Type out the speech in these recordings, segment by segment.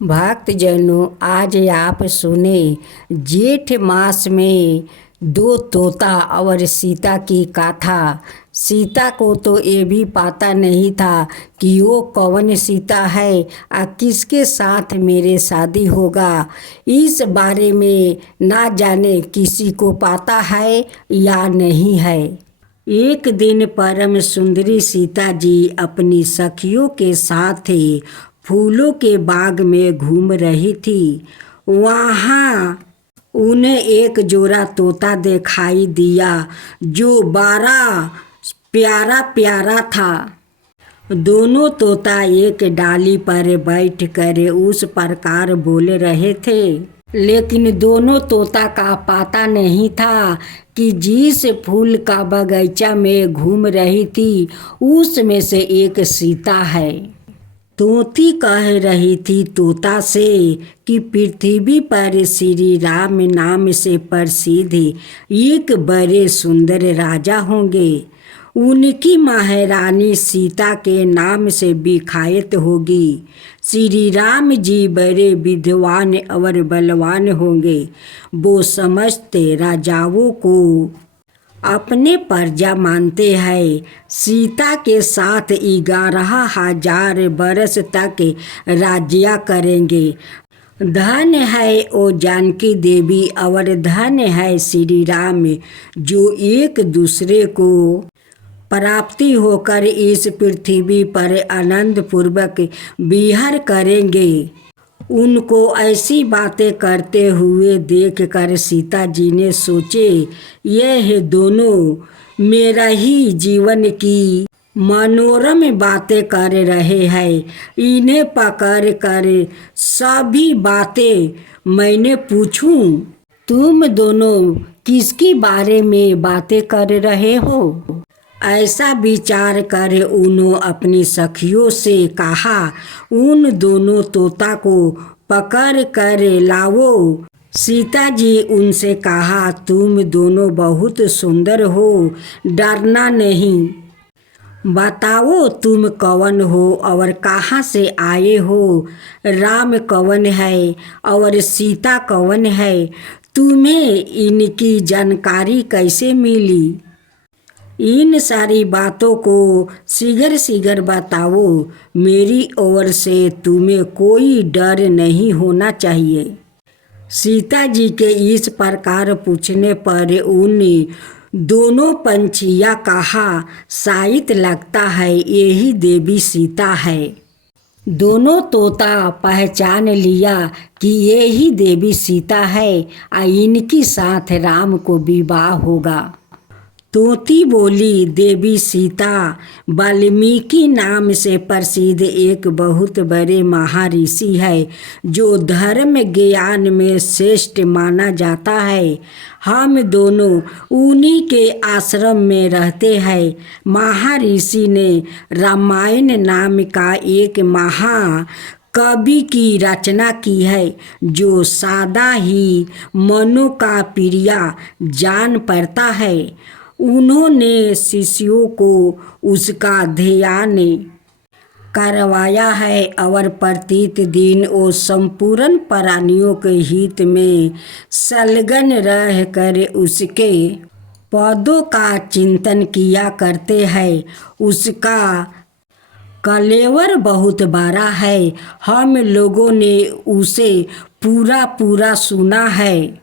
भक्तजनों, आज आप सुने जेठ मास में दो तोता और सीता की कथा। सीता को तो ये भी पता नहीं था कि वो कौन सीता है और किसके साथ मेरे शादी होगा। इस बारे में ना जाने किसी को पता है या नहीं है। एक दिन परम सुंदरी सीता जी अपनी सखियों के साथ फूलों के बाग में घूम रही थी। वहाँ उन्हें एक जोड़ा तोता दिखाई दिया जो बड़ा प्यारा प्यारा था। दोनों तोता एक डाली पर बैठकर उस प्रकार बोल रहे थे, लेकिन दोनों तोता का पता नहीं था कि जिस फूल का बगीचा में घूम रही थी उसमें से एक सीता है। तोती कह रही थी तोता से कि पृथ्वी पर श्री राम नाम से प्रसिद्ध एक बड़े सुंदर राजा होंगे। उनकी महारानी सीता के नाम से विख्यात होगी। श्री राम जी बड़े विद्वान और बलवान होंगे। वो समस्त राजाओं को अपने प्रजा मानते हैं। सीता के साथ 11,000 वर्ष तक राज्य करेंगे। धन है ओ जानकी देवी और धन है श्री राम, जो एक दूसरे को प्राप्ति होकर इस पृथ्वी पर आनंद पूर्वक विहार करेंगे। उनको ऐसी बातें करते हुए देखकर सीता जी ने सोचे, यह दोनों मेरा ही जीवन की मनोरम बातें कर रहे हैं। इन्हें पकड़ कर सभी बातें मैंने पूछूं। तुम दोनों किसके बारे में बातें कर रहे हो? ऐसा विचार कर उन्होंने अपनी सखियों से कहा, उन दोनों तोता को पकड़ कर लाओ। सीता जी उनसे कहा, तुम दोनों बहुत सुंदर हो, डरना नहीं। बताओ तुम कौन हो और कहाँ से आए हो? राम कौन है और सीता कौन है? तुम्हें इनकी जानकारी कैसे मिली? इन सारी बातों को शीघ्र बताओ। मेरी ओर से तुम्हें कोई डर नहीं होना चाहिए। सीता जी के इस प्रकार पूछने पर उन दोनों पंछियाँ कहा, शायद लगता है यही देवी सीता है। दोनों तोता पहचान लिया कि यही देवी सीता है और इनके साथ राम को विवाह होगा। तोती बोली, देवी सीता वाल्मीकि नाम से प्रसिद्ध एक बहुत बड़े महर्षि है, जो धर्म ज्ञान में श्रेष्ठ माना जाता है। हम दोनों उन्हीं के आश्रम में रहते हैं। महर्षि ने रामायण नाम का एक महाकवि की रचना की है, जो सदा ही मनों का प्रिय जान पड़ता है। उन्होंने शिष्यों को उसका ध्यान करवाया है और प्रत्येक दिन वो संपूर्ण प्राणियों के हित में संलग्न रहकर उसके पदों का चिंतन किया करते हैं। उसका कलेवर बहुत बड़ा है। हम लोगों ने उसे पूरा सुना है।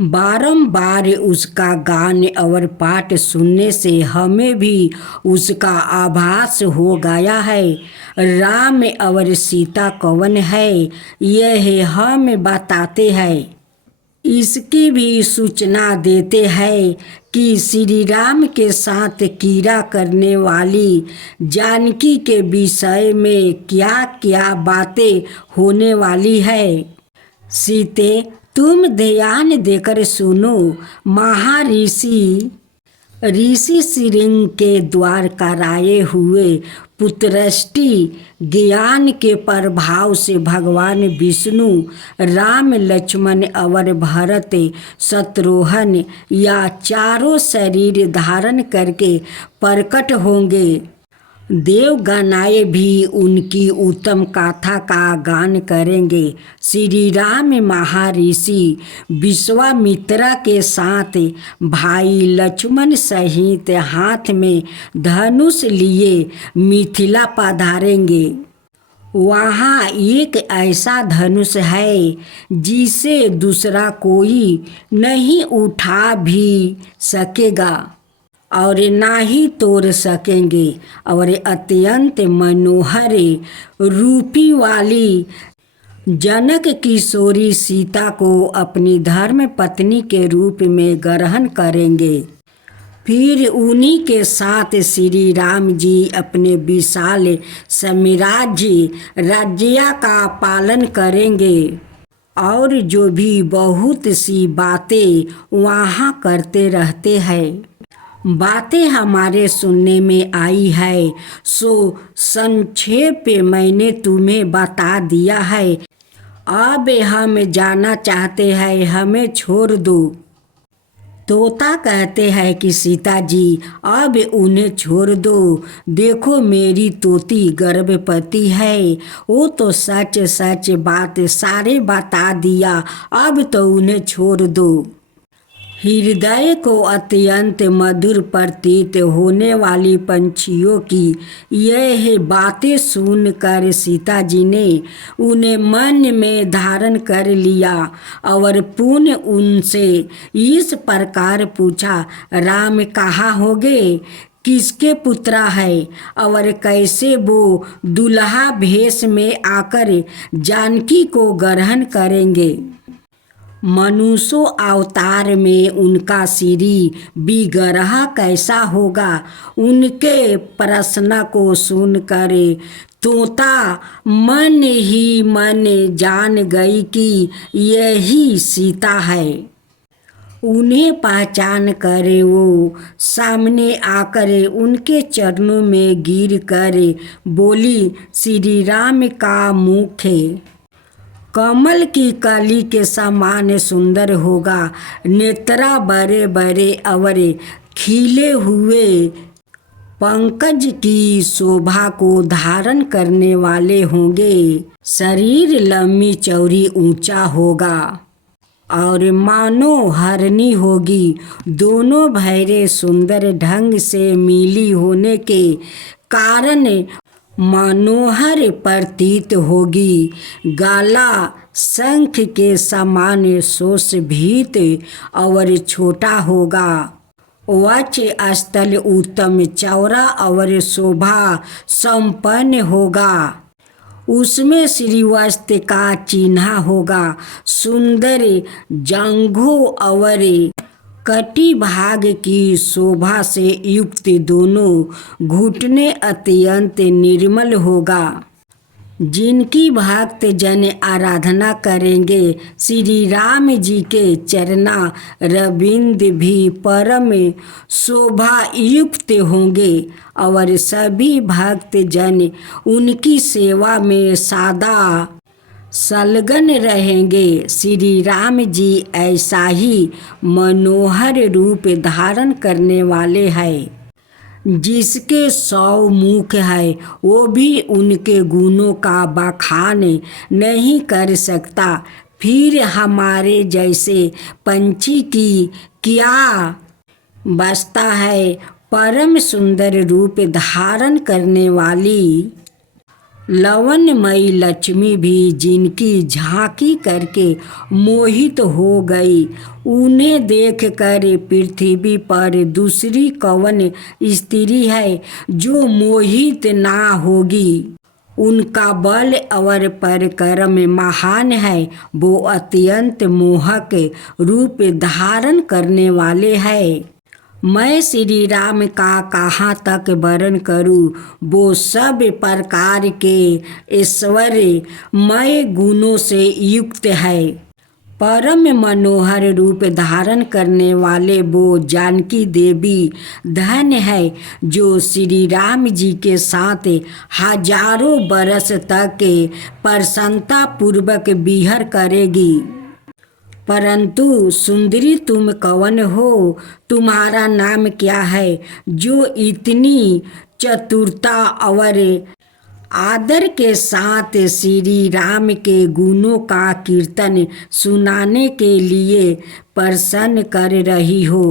बारंबार उसका गान और पाठ सुनने से हमें भी उसका आभास हो गया है। राम और सीता कौन है यह हम बताते हैं। इसकी भी सूचना देते हैं कि श्री राम के साथ कीड़ा करने वाली जानकी के विषय में क्या क्या बातें होने वाली है। सीते, तुम ध्यान देकर सुनो। महर्षि ऋषि श्रृंग के द्वार कराए हुए पुत्रष्टि ज्ञान के प्रभाव से भगवान विष्णु राम, लक्ष्मण और भरत शत्रुघ्न या चारों शरीर धारण करके प्रकट होंगे। देवगणाएं भी उनकी उत्तम गाथा का गान करेंगे। श्री राम महर्षि विश्वामित्र के साथ भाई लक्ष्मण सहित हाथ में धनुष लिए मिथिला पधारेंगे। वहाँ एक ऐसा धनुष है जिसे दूसरा कोई नहीं उठा भी सकेगा और ना ही तोड़ सकेंगे। और अत्यंत मनोहर रूपी वाली जनक किशोरी सीता को अपनी धर्म पत्नी के रूप में ग्रहण करेंगे। फिर उन्हीं के साथ श्री राम जी अपने विशाल साम्राज्य राज्य का पालन करेंगे और जो भी बहुत सी बातें वहाँ करते रहते हैं, बातें हमारे सुनने में आई है, सो संक्षेप मैंने तुम्हें बता दिया है। अब हम जाना चाहते हैं, हमें छोड़ दो। तोता कहते हैं कि सीता जी अब उन्हें छोड़ दो, देखो मेरी तोती गर्भवती है, वो तो सच सच बात सारे बता दिया, अब तो उन्हें छोड़ दो। हृदय को अत्यंत मधुर प्रतीत होने वाली पंछियों की यह बातें सुनकर सीता जी ने उन्हें मन में धारण कर लिया और पुनः उनसे इस प्रकार पूछा, राम कहाँ होगे, किसके पुत्रा है और कैसे वो दुल्हा भेष में आकर जानकी को ग्रहण करेंगे। मनुष्य अवतार में उनका श्री विग्रह कैसा होगा। उनके प्रश्न को सुनकर तोता मन ही मन जान गई कि यही सीता है। उन्हें पहचान कर वो सामने आकर उनके चरणों में गिर कर बोली, श्री राम का मुख कमल की कली के समान सुंदर होगा, नेत्रा बड़े बड़े और खिले हुए पंकज की शोभा को धारण करने वाले होंगे, शरीर लंबी चौड़ी ऊंचा होगा और मानो हरनी होगी, दोनों भैरे सुंदर ढंग से मिली होने के कारण मनोहर प्रतीत होगी। गाला शंख के समान शोषभीत और छोटा होगा, वक्ष स्थल उत्तम चौड़ा और शोभा संपन्न होगा, उसमें श्रीवस्त्र का चिन्ह होगा, सुंदर जांघों और कटी भाग की शोभा से युक्त दोनों घुटने अत्यंत निर्मल होगा। जिनकी भक्त जन आराधना करेंगे श्री राम जी के चरना रविंद भी परम शोभा युक्त होंगे और सभी भक्त जन उनकी सेवा में सदा संलग्न रहेंगे। श्री राम जी ऐसा ही मनोहर रूप धारण करने वाले हैं, जिसके 100 मुख है वो भी उनके गुणों का बखान नहीं कर सकता। फिर हमारे जैसे पंछी की क्या बसता है। परम सुंदर रूप धारण करने वाली लवणमयी लक्ष्मी भी जिनकी झांकी करके मोहित हो गई, उन्हें देखकर पृथ्वी पर दूसरी कौन स्त्री है जो मोहित ना होगी। उनका बल और पराक्रम महान है, वो अत्यंत मोहक रूप धारण करने वाले हैं। मैं श्री राम का कहाँ तक वर्णन करूँ, वो सब प्रकार के ऐश्वर्यमय गुणों से युक्त है। परम मनोहर रूप धारण करने वाले वो जानकी देवी धन्य है, जो श्री राम जी के साथ हजारों बरस तक प्रसन्नता पूर्वक विहर करेगी। परंतु सुंदरी तुम कौन हो, तुम्हारा नाम क्या है जो इतनी चतुरता और आदर के साथ श्री राम के गुणों का कीर्तन सुनाने के लिए प्रसन्न कर रही हो।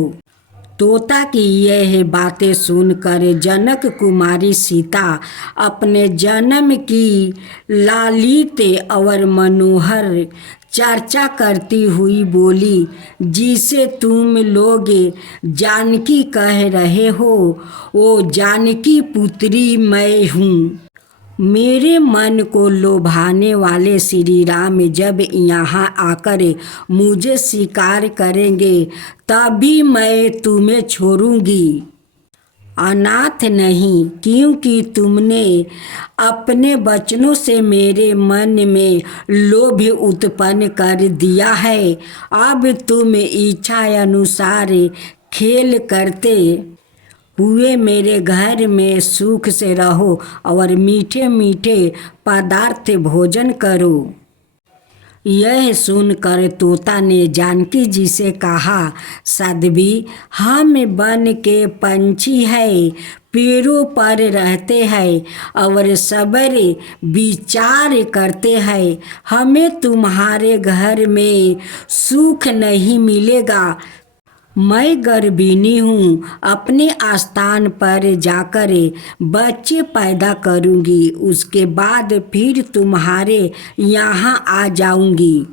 तोता की यह बातें सुनकर जनक कुमारी सीता अपने जन्म की लालित और मनोहर चर्चा करती हुई बोली, जिसे तुम लोग जानकी कह रहे हो, वो जानकी पुत्री मैं हूँ। मेरे मन को लोभाने वाले श्री राम जब यहाँ आकर मुझे शिकार करेंगे तभी मैं तुम्हें छोड़ूंगी, अनाथ नहीं, क्योंकि तुमने अपने वचनों से मेरे मन में लोभ उत्पन्न कर दिया है। अब तुम इच्छा अनुसार खेल करते हुए मेरे घर में सुख से रहो और मीठे मीठे पदार्थ भोजन करो। यह सुनकर तोता ने जानकी जी से कहा, साध्वी, हम वन के पंछी है, पेड़ों पर रहते हैं और सवेरे विचार करते हैं। हमें तुम्हारे घर में सुख नहीं मिलेगा। मैं गर्भिणी हूँ, अपने आस्थान पर जाकर बच्चे पैदा करूँगी, उसके बाद फिर तुम्हारे यहाँ आ जाऊँगी।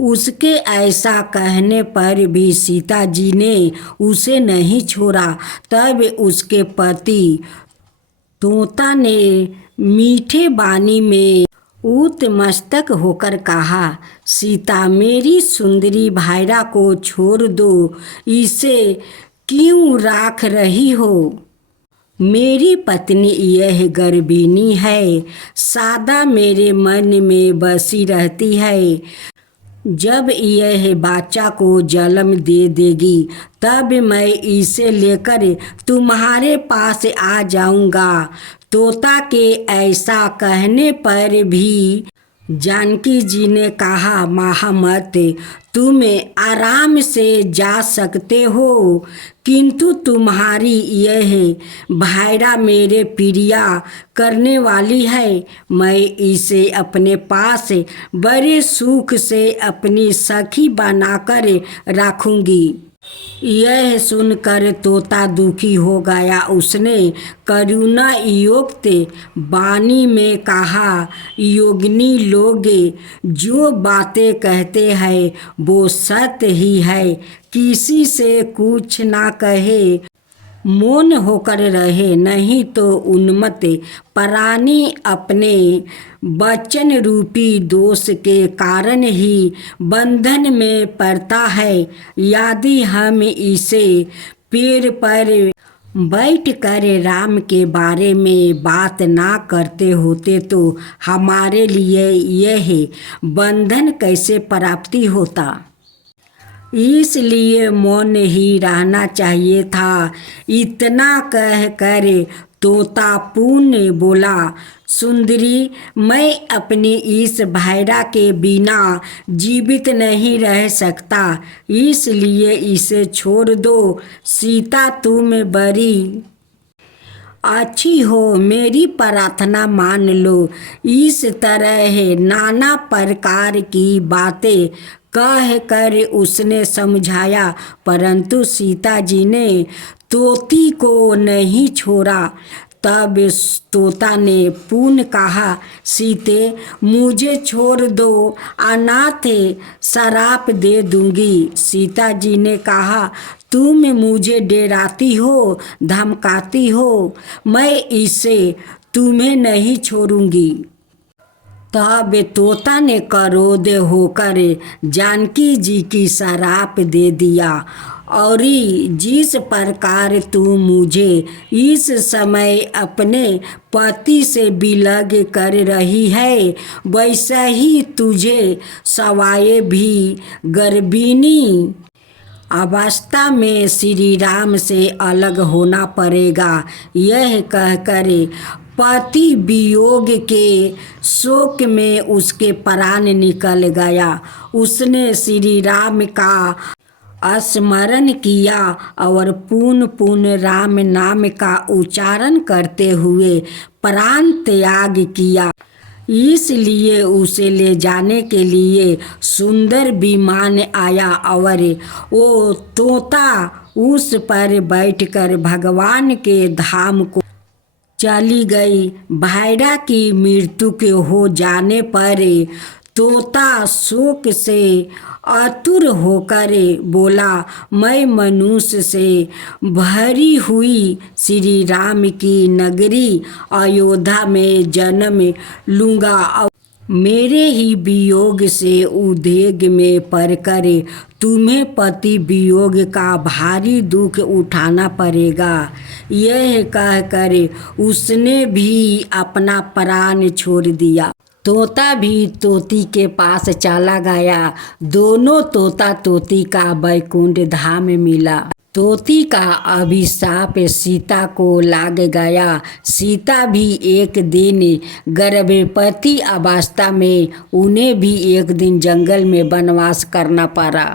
उसके ऐसा कहने पर भी सीता जी ने उसे नहीं छोड़ा। तब उसके पति तोता ने मीठे बानी में उत्मस्तक होकर कहा, सीता, मेरी सुंदरी भायरा को छोड़ दो, इसे क्यों राख रही हो? मेरी पत्नी यह गर्भिणी है, सदा मेरे मन में बसी रहती है। जब यह बच्चा को जन्म दे देगी तब मैं इसे लेकर तुम्हारे पास आ जाऊंगा। तोता के ऐसा कहने पर भी जानकी जी ने कहा, महामत, तुम आराम से जा सकते हो, किंतु तुम्हारी यह भायरा मेरे प्रिया करने वाली है। मैं इसे अपने पास बड़े सुख से अपनी सखी बनाकर रखूंगी। यह सुनकर तोता दुखी हो गया। उसने करुणा युक्त वाणी में कहा, योगिनी लोग जो बातें कहते हैं वो सत्य ही है। किसी से कुछ ना कहे, मौन होकर रहे, नहीं तो उन्मत्त प्राणी अपने वचन रूपी दोष के कारण ही बंधन में पड़ता है। यदि हम इसे पेड़ पर बैठ कर राम के बारे में बात ना करते होते तो हमारे लिए यह बंधन कैसे प्राप्ति होता। इसलिए मौन ही रहना चाहिए था। इतना कह कर तोता पुण्य बोला, सुंदरी, मैं अपनी इस भायरा के बिना जीवित नहीं रह सकता, इसलिए इसे छोड़ दो। सीता, तुम बड़ी अच्छी हो, मेरी प्रार्थना मान लो। इस तरह नाना प्रकार की बातें कह कर उसने समझाया, परंतु सीता जी ने तोती को नहीं छोड़ा। तब तोता ने पुनः कहा, सीते, मुझे छोड़ दो, अनाथ शराप दे दूंगी। सीता जी ने कहा, तुम मुझे डराती हो, धमकाती हो, मैं इसे तुम्हें नहीं छोड़ूंगी। तब तोता ने क्रोध होकर जानकी जी की शराप दे दिया, और जिस प्रकार तू मुझे इस समय अपने पति से विलग कर रही है, वैसा ही तुझे सवाए भी गर्भिणी अवस्था में श्री राम से अलग होना पड़ेगा। यह कहकर पति वियोग के शोक में उसके प्राण निकल गया। उसने श्री राम का स्मरण किया और पुनः पुनः राम नाम का उच्चारण करते हुए प्राण त्याग किया। इसलिए उसे ले जाने के लिए सुंदर विमान आया और वो तोता उस पर बैठकर भगवान के धाम को चली गई। भायरा की मृत्यु के हो जाने पर तोता शोक से आतुर होकर बोला, मैं मनुष्य से भरी हुई श्री राम की नगरी अयोध्या में जन्म लूँगा और मेरे ही वियोग से उद्वेग में पड़कर तुम्हें पति वियोग का भारी दुख उठाना पड़ेगा। यह कहकर उसने भी अपना प्राण छोड़ दिया। तोता भी तोती के पास चला गया। दोनों तोता तोती का वैकुंठ धाम मिला। तोती का अभिशाप सीता को लाग गया। सीता भी एक दिन गर्भवती अवस्था में उन्हें भी एक दिन जंगल में वनवास करना पड़ा।